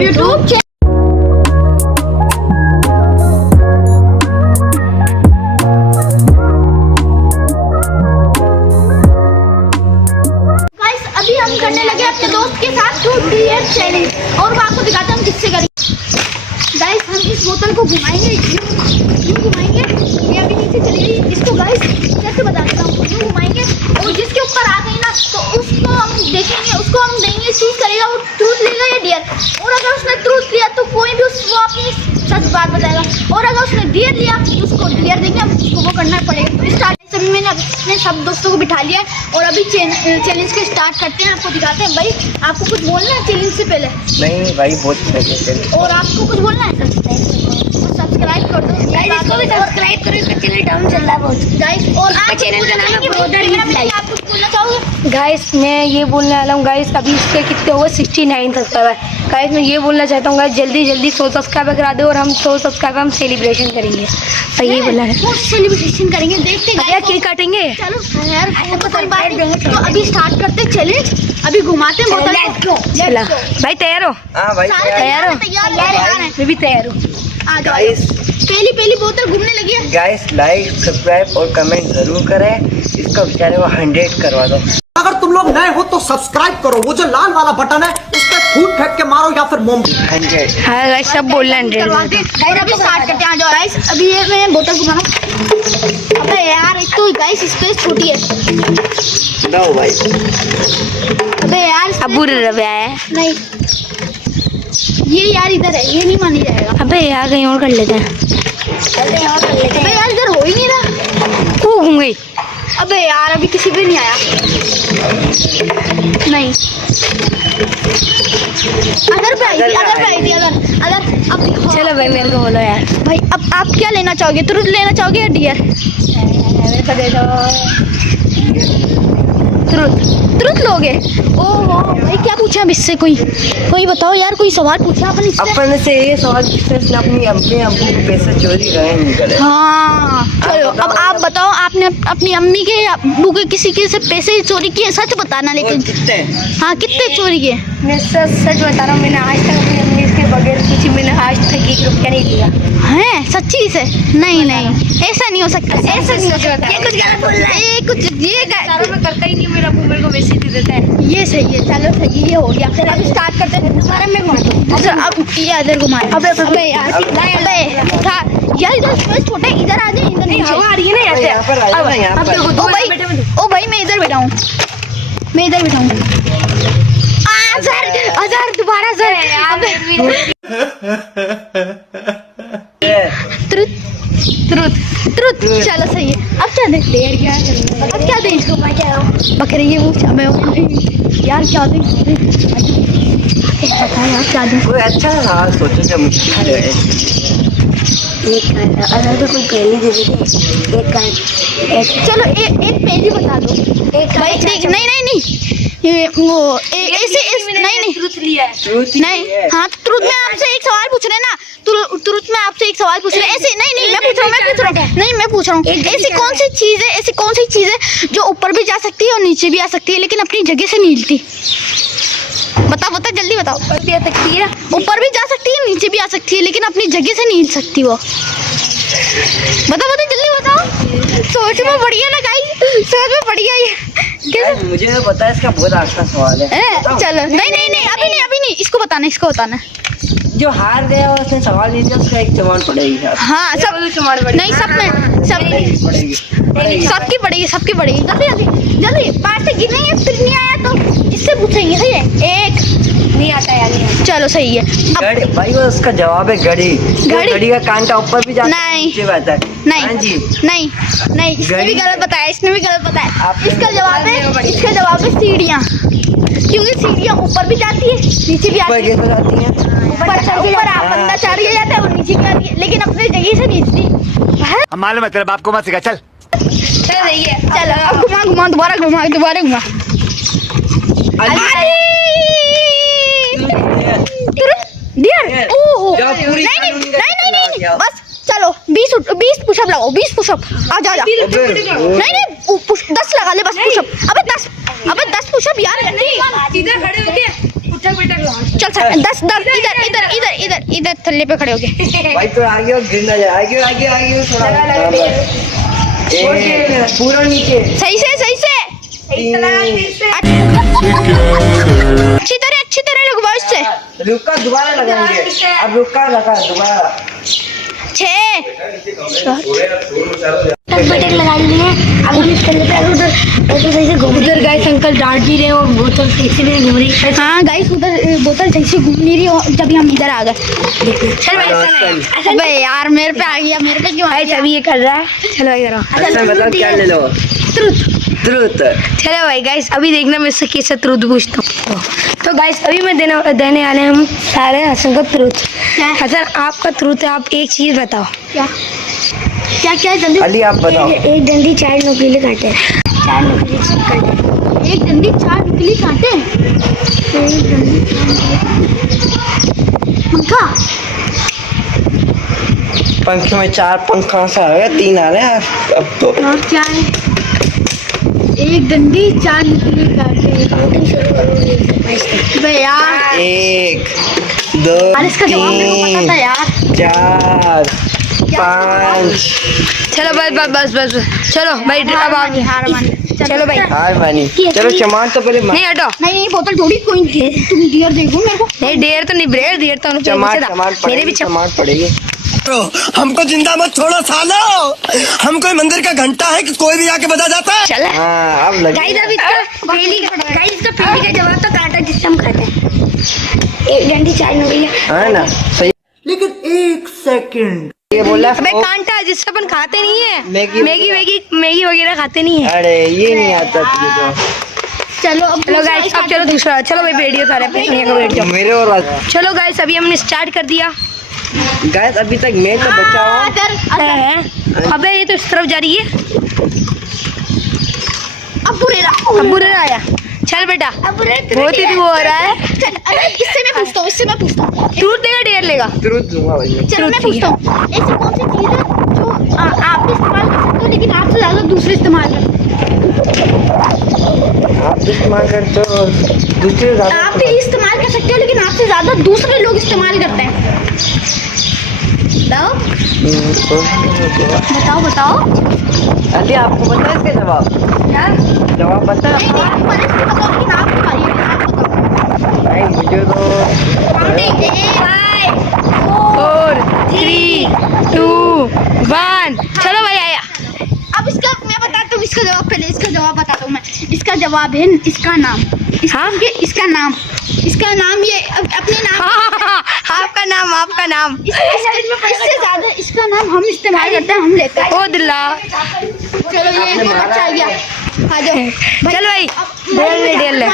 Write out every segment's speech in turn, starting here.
YouTube channel. Guys अभी हम करने लगे अपने दोस्त के साथ 2 DX चैलेंज और वो आपको दिखाते हैं हम किससे करेंगे। गाइस हम इस बोतल को घुमाएंगे, यूं घुमाएंगे, ये अभी नीचे चली गई। इसको गाइस कैसे बता देता हूँ, यूं घुमाएंगे और जिसके ऊपर आ गई ना तो उसको हम देखेंगे, उसको हम देंगे, चूज करेगा वो ट्रूथ लेगा या डियर। और अगर उसने ट्रूथ लिया तो कोई भी उसको अपनी सच बात बताएगा, और अगर उसने डियर लिया तो उसको डियर देंगे, उसको वो करना पड़ेगा। स्टार्ट सभी मैंने अपने सब दोस्तों को बिठा लिया है और अभी चैलेंज के स्टार्ट करते हैं। आपको दिखाते हैं। भाई आपको कुछ बोलना है चैलेंज से पहले? नहीं भाई बहुत अच्छा। और आपको कुछ बोलना है? सब्सक्राइब कर दो गाइस, इसको भी सब्सक्राइब करो, इसका चैनल डाउन चल रहा है बहुत गाइस। और आप चैनल का नाम है ब्रदर विद लाइफ। आप कुछ बोलना चाहोगे? गाइस मैं ये बोलने वाला हूँ गाइस, अभी इसके कितने हुए 69 सब्सक्राइबर। गाइस मैं ये बोलना चाहता हूँ गाइस, जल्दी जल्दी 100 सब्सक्राइबर करा दो और हम 100 सब्सक्राइबर हम सेलिब्रेशन करेंगे। तो ये बोलना है, वो सेलिब्रेशन करेंगे, देखते हैं क्या केक काटेंगे। चलो यार तो अभी स्टार्ट करते हैं चैलेंज। अभी घुमाते हैं बोतल। चला भाई तैयार हो? हाँ भाई तैयार हो? तैयार है, मैं भी तैयार हूँ। आ जाओ। गाइस पहली बोतल घूमने लगी है। गाइस लाइक सब्सक्राइब और कमेंट जरूर करें, इसका बेचारे को 100 करवा दो। अगर तुम लोग नए हो तो सब्सक्राइब करो, वो जो लाल वाला बटन है उस पर फूट फेंक के मारो या फिर मोमबत्ती। 100 हाँ गाइस सब बोलना 100 गाइस अभी स्टार्ट करते हैं। आ जाओ गाइस, अभी ये मैं बोतल घुमाऊं। अबे यार एक तो गाइस स्पेस छोटी है। दो भाई। अबे यार अबू रवे है। नहीं, ये यार इधर है, ये नहीं मानी जाएगा। अबे यार कहीं और कर लेते हैं। अबे यार इधर हो ही नहीं रहा। वो घूम गई। अबे यार अभी किसी पे नहीं आया। नहीं अदर पे आई थी, अदर अब दिखाओ। चलो भाई मेरे को बोलो यार। भाई अब आप क्या लेना चाहोगे? तुरंत लेना चाहोगे या डियर? मेरे को दे दो तुरंत लोगे? ओहो भाई क्या पूछा अब इससे? कोई बताओ यार, कोई सवाल पूछा अपन इससे? अपन से ये सवाल पूछते हैं, अपनी अम्मी अब्बू के पैसे चोरी करें नहीं करे। हाँ चलो अब आप बताओ, आपने अपनी अम्मी के अब्बू के किसी के से पैसे चोरी किए? सच बताना लेकिन। कितने? हाँ कितने चोरी किए? मैं सच बता रहा हूँ, मैंने आज तक अपनी अम्मी के बगैर पूछी मैंने आज तक 1 रुपया नहीं लिया हैं? सच्ची से? नहीं ऐसा नहीं हो सकता, ऐसा नहीं हो सकता। ये कुछ गलत बोल रहा है, ये मैं करता ही नहीं, मेरा अबू मेरे को वैसे ही दे देता है। ये सही है। चलो सही, ये हो गया। फिर अब स्टार्ट करते हैं। दोबारा मैं घुमाता हूँ। अब ये इधर घुमाए। अबे यार यार इधर स्पेस छोटा है, इधर आ जाए। इधर नहीं हवा आ रही है ना यहाँ पर आ जाओ ना, यहाँ पर। ओ भाई मैं इधर बैठा हूँ, मैं इधर बैठा हूँ। सर दोबारा सर। ट्रुथ चलो सही है। अब क्या दें? अब क्या दें? बकरे ये वो यार क्या दें? बता यार क्या दें? कोई अच्छा सवाल सोचो जो मुझे अगर तो कोई पहली दे देते एक चलो एक पहली बता दो। एक भाई देख, नहीं ये वो ऐसे नहीं ट्रूथ लिया है। नहीं हाँ ट्रुथ में आपसे एक सवाल पूछ रहे हैं ना, ट्रुथ में आपसे एक सवाल पूछ रहे हैं। ऐसे नहीं मैं पूछ रहा हूँ ऐसी कौन सी चीज है जो ऊपर भी जा सकती है और नीचे भी आ सकती है लेकिन अपनी जगह से नहीं हिलती? बताओ जल्दी बताओ। भी आ सकती है, ऊपर भी जा सकती है, नीचे भी आ सकती है लेकिन अपनी जगह से नहीं हिल सकती वो। बताओ जल्दी बताओ। सोच में बढ़िया ना गाइस, सोच में बढ़िया ये कैसे? मुझे तो पता है, इसका बहुत आसान सवाल है। चलो नहीं अभी नहीं इसको बताना। जो हार गया उसने सवाल नहीं दिया, उसका एक चमार पड़ेगी। हाँ सब नहीं, सब में सबकी पड़ेगी। जल्दी 5 से गिनेंगे, फिर नहीं आया तो इससे पूछेंगे। सही है? 1 नहीं आता यार। चलो सही है। घड़ी भाई, वो उसका जवाब है घड़ी। घड़ी का कांटा ऊपर भी जाता है, नीचे भी आता है। नहीं इसने भी गलत बताया। इसका जवाब है सीढ़ियाँ, क्योंकि सीढ़ियाँ ऊपर भी जाती है नीचे भी आती है। ऊपर आप बंदा चढ़ के जाता है और नीचे भी आती है लेकिन अपने जगह से नहीं हिलती। हम मालूम है तेरे बाप को मत सिखा। चल सही है। चलो अब घुमा दोबारा घुमा। ओहो नहीं बस चलो 20 पुशअप लगाओ। 20 पुशअप आ जा। नहीं 10 लगा ले बस पुशअप। अबे 10 पुशअप यार। इधर खड़े होके उठक बैठक। चल चल 10 इधर इधर इधर इधर इधर थल्ले पे खड़े हो गए। भाई तो आगे और गिर ना जाए, आगे आगे आगे थोड़ा। हाँ, बस। पूरा नीचे। सही से अच्छी तरह लगवाओ इससे। रुका दोबारा लगाएंगे, अब रुका लगा दोबारा। 6 बटन लगा लिए। अब हम इस थल्ले पे उधर ऐसे सही से घूम। उधर गाइस अंकल डांट भी रहे हैं और बोतल सही से भी नहीं घूम रही। हाँ गाइस उधर बोतल सही से घूम नहीं रही और जब हम इधर आ गए। चल भाई ऐसा अबे यार मेरे पे आ गया, मेरे पे क्यों आ भाई गया? अभी ये कर रहा है। चलो इधर आओ। अच्छा मतलब क्या ले लो? ट्रुथ। चलो भाई गाइस अभी देखना मैं इससे कैसे ट्रूथ पूछता हूँ। तो गाइस अभी मैं देने वाले हैं हम सारे हसन को ट्रूथ। हसन आपका ट्रूथ है, आप एक चीज बताओ। क्या क्या क्या जल्दी। अली आप बताओ। एक डंडी 4 नुकीले कांटे हैं। 4 नुकीले कांटे। एक डंडी 4 नुकीले कांटे। एक डंडी 4 पंखा। पंखे में 4 पंखा सा है, 3 आ रहे हैं अब तो। और क्या है? एक डंडी 4 नुकीले कांटे। अबे यार 1 2 यार इसका जवाब मेरे को पता था 3 यार। 4 5। चलो बस चलो भाई अब आप हार मानी। चलो भाई हार मानी। चलो चमान तो पहले नहीं हटो। नहीं बोतल थोड़ी कोई तुम डियर देखो मेरे को। नहीं डेर तो नहीं ब्रेड डेर तो उन्होंने चमान मेरे भी चमान पड़ेगी। हमको जिंदा मत छोड़ो सालो, हम कोई मंदिर का घंटा है कि कोई भी आके बजा जाता है। चल हाँ अब लगे। गाइस अब इसका पहली का जवाब तो कांटा जिससे हम खाते हैं। एक डंडी 4 नुकीले। है ना सही। लेकिन 1 सेकंड ये बोला अबे कांटा जिससे अपन खाते नहीं है। मैगी मैगी वगैरह खाते नहीं है। अरे ये नहीं आता तुझे तो। चलो अब चलो गाइस अब चलो दूसरा। चलो भाई वीडियो सारे पे सुनिए का बैठ जाओ। मेरे और चलो गाइस अभी हमने स्टार्ट कर दिया। गाइस अभी तक मैं तो बचा हूँ। अबे ये तो इस तरफ जा रही है। अब बुरे रहा। अब बुरे आया। चल बेटा बहुत ही वो हो रहा है। अरे इससे मैं पूछता हूँ ट्रूथ देगा डेयर लेगा? ट्रुथ दूंगा भाई। चलो मैं पूछता हूँ ऐसी कौन सी चीज है जो आप भी इस्तेमाल कर सकते हो लेकिन आपसे ज्यादा दूसरे इस्तेमाल करते आप इस्तेमाल करते हो दूसरे हैं। आप भी इस्तेमाल कर सकते हो लेकिन आपसे ज्यादा दूसरे लोग इस्तेमाल करते हैं। बताओ। अली आपको पता है इसका जवाब? क्या? जवाब पता है? नहीं पर इसको बताओ लेकिन आप बताइए। नहीं मुझे तो 4 3 2 1 चलो भाई आया। अब इसका मैं बताता हूँ इसका जवाब। पहले इसका जवाब बताता हूँ मैं। इसका जवाब है इसका नाम। इसका नाम ये अपने नाम। आपका नाम इससे ज्यादा इसका नाम हम इस्तेमाल करते हैं, हम लेते हैं। ओ दिल्ला। चलो ये अच्छा आ गया। आ जाओ चलो भाई डेयर ले।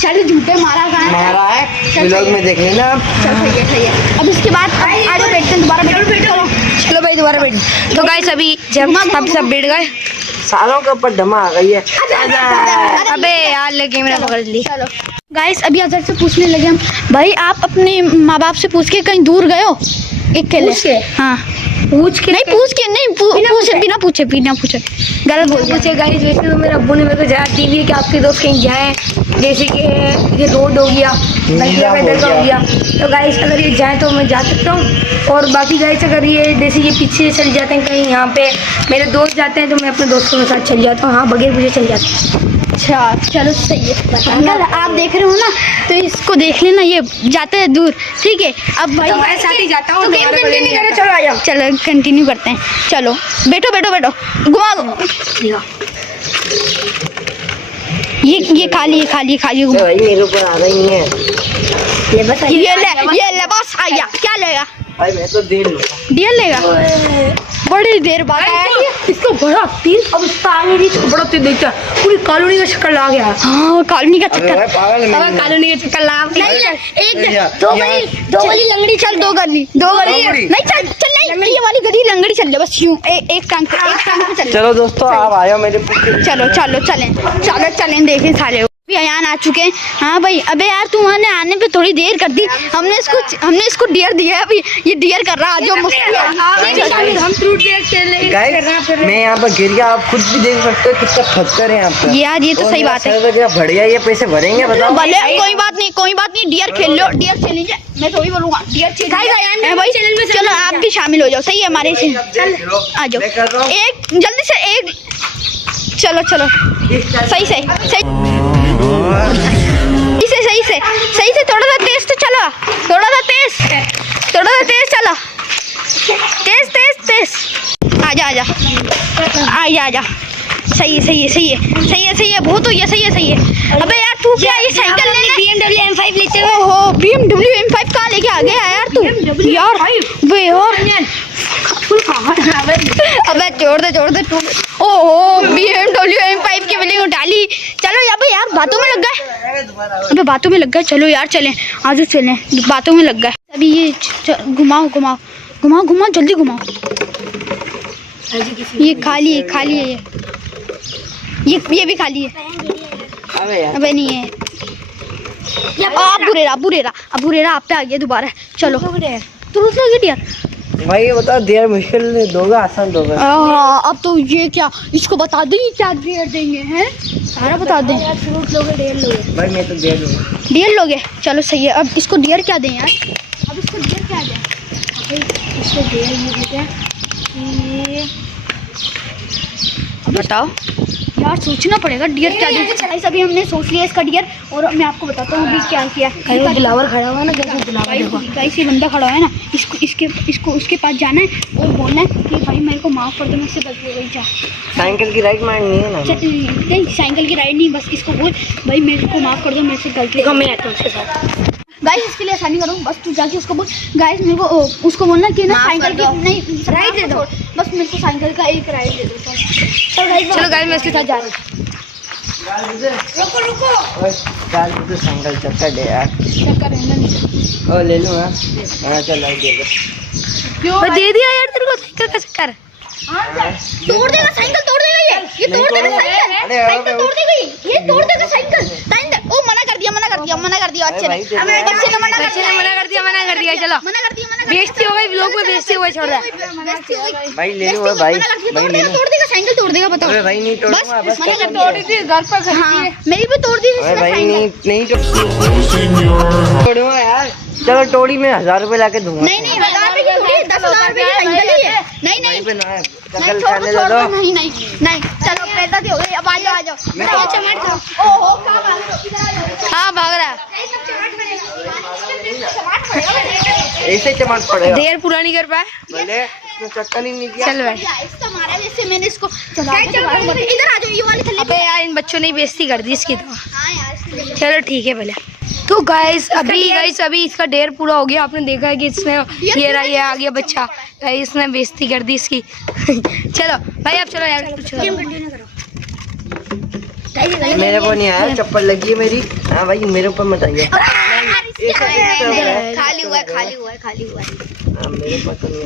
चलो झूठे मारा मारा है व्लॉग में देख लेना आप। सही है। अब इसके बाद आ जाओ बैठते हैं दोबारा बैठ। चलो भाई दोबारा बैठ। तो गाइस अभी जब सब बैठ गए सालों के ऊपर धमा आ गई है। अबे यार लगे मेरा पकड़ ली। चलो गाइस अभी अजहर से पूछने लगे हम। भाई आप अपने माँ बाप से पूछ के कहीं दूर गए हो? एक के लिए। हाँ पूछ के बिना पूछे गलत बोल दिया। पूछे गाइस। वैसे तो मेरे अब्बू ने मेरे को इजाजत दी हुई है कि आपके दोस्त कहीं जाएं, जैसे कि ये रोड हो गया, नदिया का जगह हो गया। तो गाइस अगर ये जाएं तो मैं जा सकता हूँ। और बाकी गाइस अगर ये जैसे ये पीछे चल जाते हैं कहीं, यहाँ पे मेरे दोस्त जाते हैं तो मैं अपने दोस्तों के साथ चल जाता हूँ। हाँ बगैर मुझे चल जाता हूँ। अच्छा चलो सही है। अंकल आप देख रहे हो ना तो इसको देख लेना, ये जाते हैं दूर। ठीक है अब भाई मैं साथ ही जाता हूँ। चलो आ जाओ। चलो कंटिन्यू करते हैं। चलो बैठो घुमा दो। ये खाली घुमा। भाई मेरे ऊपर आ रही है। ये ले बस आ गया। क्या लेगा? भाई मैं तो देर लूंगा। डियर लेगा। बड़ी देर बाद आया ये। इसको बड़ा तेज अब पानी भी इसको बड़ा तेज देखता है। पूरी कॉलोनी का चक्कर ला गया। हाँ कॉलोनी का अबे चक्कर। भाई पागल है अब कॉलोनी का चक्कर ला दो गली लंगड़ी चल। दो गली नहीं चल नहीं ये वाली गली लंगड़ी चल ले बस यूं एक टांग पे चल। चलो दोस्तों आप आयो मेरे पीछे। चलो चलें देखें सारे भी अयान आ चुके हैं। हाँ भाई अबे यार तुम्हारे आने पे थोड़ी देर कर दी। हमने इसको डियर दिया है। अभी ये डियर कर रहा है जो हम फ्रूट खेल गाइस मैं यहाँ पर गिर गया। आप खुद भी देख सकते हो कितना पत्थर है यहाँ पर। यार ये तो सही बात है। बढ़िया ये पैसे भरेंगे बताओ। भले कोई बात नहीं डियर खेल लो, डियर चैलेंज है, मैं तो वही बोलूंगा डियर चैलेंज है भाई चैलेंज में। चलो आप भी शामिल हो जाओ, सही है हमारे से, आ जाओ एक जल्दी से एक, चलो चलो सही से सही से थोड़ा सा तेज तो चलो, थोड़ा सा तेज चलो, तेज आजा सही है बहुत हो गया, सही है। अबे यार तू क्या ये साइकिल लेने BMW M5 लेते हो? BMW M5 कहाँ लेके आ गया यार तू यार? बे यार अबे छोड़ दे तू। ओहो BMW M5 की बिलिंग उठा ली। चलो यार बातों में लग गए, अबे बातों में लग गए। चलो यार चलें, आज चलें, बातों में लग गए। अभी ये घुमाओ जल्दी घुमाओ। ये खाली है ये भी खाली है। अबे नहीं है, अबू रेरा आप पे आ गया दोबारा। चलो तू यार भाई बता, देर मुश्किल दोगे आसान दोगे? अब तो ये क्या, इसको बता दें क्या देर देंगे हैं, सारा बता दें। फ्रूट लोगे, डेयर लोगे? भाई मैं तो देर लूँगा। डियर लोगे? चलो सही है। अब इसको डियर क्या दें यार? अब इसको डियर क्या दें? इसको डियर ये देते हैं कि, बताओ यार, सोचना पड़ेगा डियर क्या दें। अभी हमने सोच लिया इसका डियर, और मैं आपको बताता हूँ अभी क्या किया। दिलावर खड़ा हुआ ना, कैसे दिलावर देखो, ये बंदा खड़ा है ना, इसको उसके पास जाना है और बोलना है कि भाई मेरे को माफ़ कर दो, मुझसे गलती हो गई। जा साइकिल की राइड मारनी है ना? नहीं साइकिल की राइड नहीं, बस इसको बोल भाई मेरे को माफ़ कर दो, मेरे से गलती हो गई। मैं आता हूँ उसके साथ। गाइस इसके लिए आसानी करूँ, बस तू जाके उसको बोल गाइस मेरे को उसको बोलना कि ना साइकिल की नहीं राइड दे दो, बस मेरे को साइकिल का एक राइड दे दो। चलो गाइस मैं इसके साथ जा रहा हूँ। रुको तो साइकिल चक्कर दे यार, ओ ले लूँ। हाँ चल दे दिया यार तेरे को साइकिल का चक्कर। तोड़ देगा साइकिल, तोड़ देगा ये तोड़ देगा साइकिल तोड़ देगा, ये तोड़ देगा साइकिल। ओ मना कर दिया अच्छे ने, बच्चे ने मना कर दिया। चलो बेइज्जती हो गई, व्लॉग में बेइज्जती हुआ, छोड़ दे भाई ले लूँ भाई तोड़ देगा साइकिल, तोड़ देगा बताओ। भाई नहीं तोड़ूंगा, बस तोड़ दी घर पर। हाँ मेरी भी तोड़ दी भाई नहीं तोड़ूंगा यार। चलो टोड़ी में 1000 रुपए लाके दूंगा। नहीं 1000 रुपए की थोड़ी, 10,000 रुपए की साइकिल ही है। नहीं चलो बेइज्जती हो गई। अब आ जाओ चमट खाओ। ओहो क्या हाँ भाग रहा ऐसे चमट पड़ेगा, देर पूरा नहीं कर पाया। बोले इसमें चक्कर नहीं किया। चल भाई इसका मारा जैसे मैंने इसको चला के इधर आ जाओ, ये वाली थल्ली। अबे यार इन बच्चों ने बेइज्जती कर दी इसकी तो। हाँ यार चलो ठीक है भले। तो गाइस अभी इसका डेढ़ पूरा हो गया। आपने देखा है कि इसने ये आ गया बच्चा, इसने बेइज्जती कर दी इसकी। चलो भाई आप चलो यार, मेरे को नहीं आया, चप्पल लगी है मेरी। हाँ भाई मेरे ऊपर मत आइए। खाली हुआ है। मेरे पास तो नहीं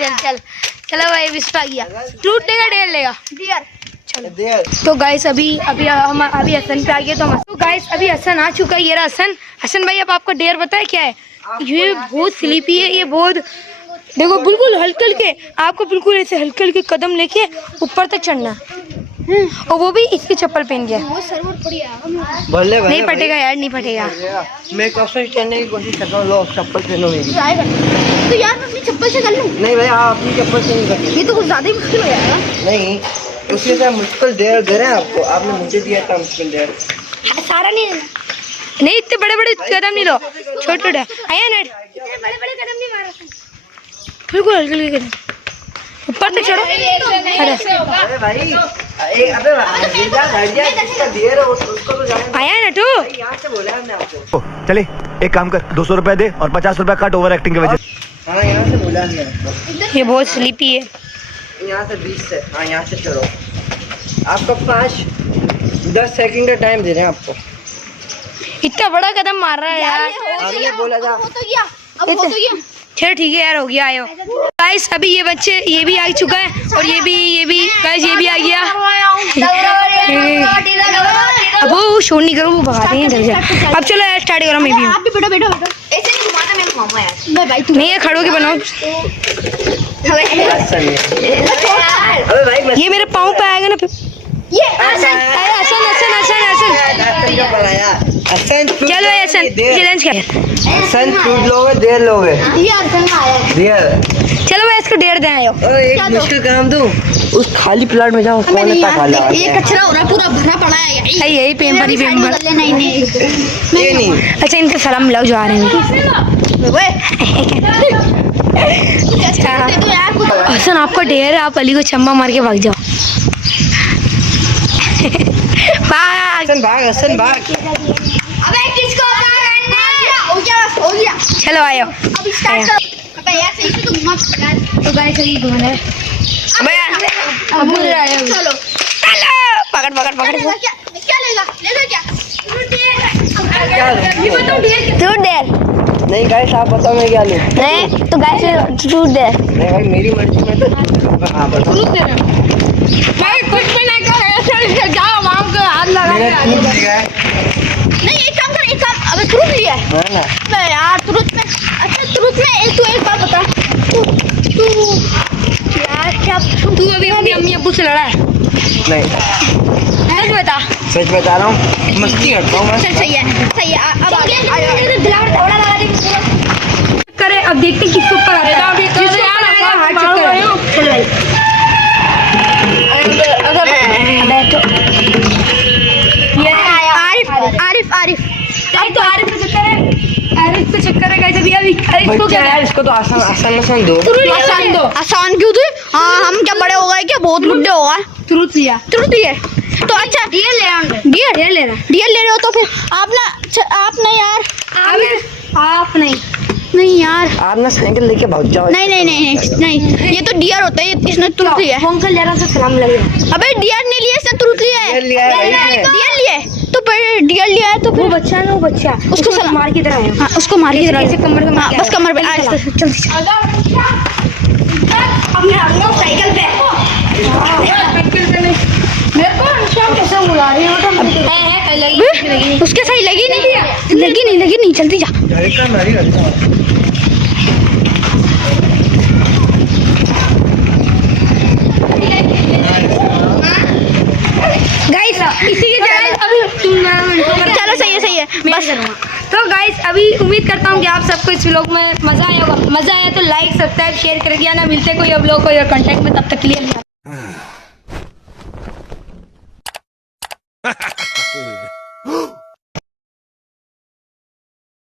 है। चल चलो भाई विस्पा गया, टूट लेगा डेढ़ लेगा। देर तो गाइस अभी हम हसन पे आ गए। तो गाइस अभी हसन आ चुका है। ये रहा हसन भाई। अब आपका डेयर बताया क्या है? ये बहुत स्लीपी है, ये बहुत देखो बिल्कुल हल्के हल्के, आपको बिल्कुल ऐसे हल्के हल्के कदम लेके ऊपर तक चढ़ना, और वो भी इसकी चप्पल पहन के। बोले नहीं पटेगा यार, नहीं पटेगा। मैं कब से चढ़ने की कोशिश कर रहा हूँ। लो चप्पल पहनो मेरी। तो यार मैं अपनी चप्पल से कर लूँ? नहीं भाई आप अपनी चप्पल से नहीं कर। ये तो कुछ ज्यादा ही मुश्किल हो जाएगा। नहीं उसके साथ मुश्किल देर दे रहे हैं आपको, आपने मुझे दिया था मुश्किल देर। सारा नहीं इतने बड़े बड़े कदम नहीं लो, छोटे छोटे आया नेट, बड़े कदम नहीं मारा, बिल्कुल हल्के हल्के कदम ऊपर तक चढ़ो। अरे भाई जिसका देर है उसको तो जाने। आया ना तू, यहाँ से बोला हमने आपको। चले एक काम कर, 200 रुपए दे और 50 रुपए काट ओवर एक्टिंग के वजह। हाँ यहाँ से बोला हमने आपको। ये बहुत स्लीपी है। यहाँ से 20 से, हाँ यहाँ से चलो। आपको 5-10 सेकंड का टाइम दे रहे हैं आपको। इतना बड़ा कदम मार रहा है यार। हमने बोला था। हो तो गया। चलो ठीक है यार, हो गया। आयो गाइस अभी ये बच्चे ये भी आ चुका है, और ये भी गाइस ये भी आ गया। अब वो शोर नहीं करो, वो भगाते हैं जल्दी। अब चलो यार स्टार्ट करो। मैं भी आप भी बैठो ऐसे नहीं घुमाता, मैं घुमाऊंगा यार। मैं भाई तू नहीं ये खड़ो के बनाओ। अबे भाई ये मेरे पाँव पे आएगा ना, ये चलो ऐसा चैलेंज कर। हसन फ्रूट लोगे देर लोगे ये अर्सन का आया है। देर। चलो मैं इसको 1.5 दे आयो। और एक क्या दो? मुश्किल काम दूं, उस खाली प्लाट में जाओ, अबे कौन नहीं इतना यार, खाला ये कचरा हो रहा है, पूरा भरा पड़ा है यही पेपर ही पेपर। नहीं ये नहीं। अच्छा इनका सलाम मिलाओ जो आ रहे हैं। वे दे दो यार कुछ। हसन आपका ढेर है, आप अली को चम्मा मार के भाग जाओ। भाग। हसन भाग, हसन भाग। अबे किसको मारना है? हो गया बस, हो गया। चलो आयो। अब स्टार्ट करो। अबे यार सही से तो घुमा यार। तो गाइस अभी घूमने। अबे अब बोल रहा है। चलो पकड़ पकड़ पकड़। लेगा क्या? क्या लेगा? लेगा क्या? क्या लूं? ये बताओ ढेर फ्रूट देर। नहीं गाइस, आप बताओ मैं क्या लूं? नहीं तो गाइस फ्रूट देर। नहीं भाई, मेरी मर्जी में तो हाँ बताओ। मैं कुछ भी नहीं कर रहा। चल जाओ वहां पे हाथ लगा मेरा के। फ्रूट लिया है नहीं एक काम कर, एक काम। अबे तुरंत लिया है। ना। अबे यार तुरंत में, अच्छा तुरंत में एक बात बता। तू यार क्या तू अभी अपनी अम्मी अब्बू से लड़ा है? नहीं सच बता। सच बता रहा हूँ, मस्ती करता हूँ मैं। चल सही है, सही है। अब आगे करे अब देखते किसके ऊपर आता है। जिसके ऊपर आएगा हाथ चक्कर है। चल भाई। अबे तो ये आरिफ आरिफ आरिफ तो आरिफ पे चक्कर है। आरिफ पे चक्कर है गाइस। अभी आरिफ को बच्चा क्या है, इसको तो आसान आसान आसान दो। आसान दो। आसान क्यों थे? हाँ हम क्या बड़े हो गए क्या? बहुत बुढ़े हो गए। तुरंत लिया। तुरंत लिया तो अच्छा डियर ले ये ले रहा। डियर ले रहे हो तो फिर आप ना यार आप नहीं। नहीं यार आप ना साइकिल लेके भाग जाओ। नहीं नहीं नहीं नहीं नहीं, ये तो डियर होता है। इसने तुरंत लिया है। अंकल जरा से सलाम लगे। अबे डियर नहीं लिया, इसने तुरंत लिया है। डियर लिया है, डियर लिया है तो फिर डियर लिया है तो वो फिर बच्चा है ना, वो बच्चा उसको सलाम मार की तरह है। हाँ उसको मार के ऐसे कमर में हाँ बस कमर पे जल्दी साइकिल पे मेरे को कैसे बुला रही हो? तो उसके सही लगी नहीं जल्दी जा। गाइस इसी के चलो सही है बस। तो गाइस अभी उम्मीद करता हूँ कि आप सबको इस व्लॉग में मजा आया होगा। मजा आया तो लाइक सब्सक्राइब शेयर कर दिया ना। मिलते कोई अब लोग कोई और कंटेंट में, तब तक के लिए